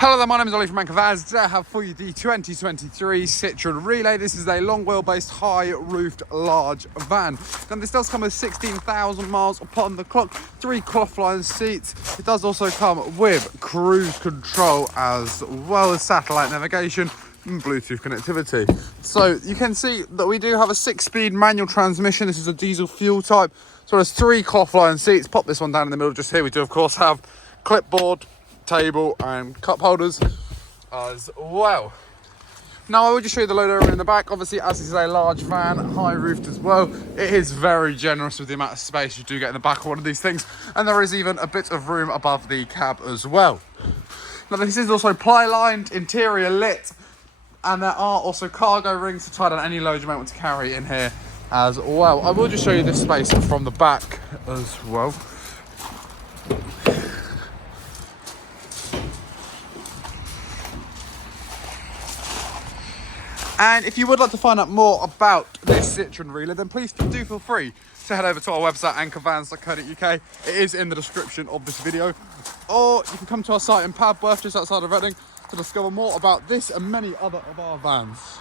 Hello there, my name is Ollie from Unmatched. Today I have for you the 2023 Citroen Relay. This is a long wheelbase, high roofed, large van. Now this does come with 16,000 miles upon the clock, 3 cloth-lined seats. It does also come with cruise control as well as satellite navigation and Bluetooth connectivity. So you can see that we do have a 6-speed manual transmission. This is a diesel fuel type. So there's 3 cloth-lined seats. Pop this one down in the middle just here. We do of course have clipboard, table and cup holders as well. Now I will just show you the load area in the back. Obviously, as this is a large van, high roofed as well, it is very generous with the amount of space you do get in the back of one of these things, and there is even a bit of room above the cab as well. Now this is also ply lined, interior lit, and there are also cargo rings to tie down any load you might want to carry in here as well. I will just show you this space from the back as well. And if you would like to find out more about this Citroen Relay, then please do feel free to head over to our website, anchorvans.co.uk. It is in the description of this video. Or you can come to our site in Padworth, just outside of Reading, to discover more about this and many other of our vans.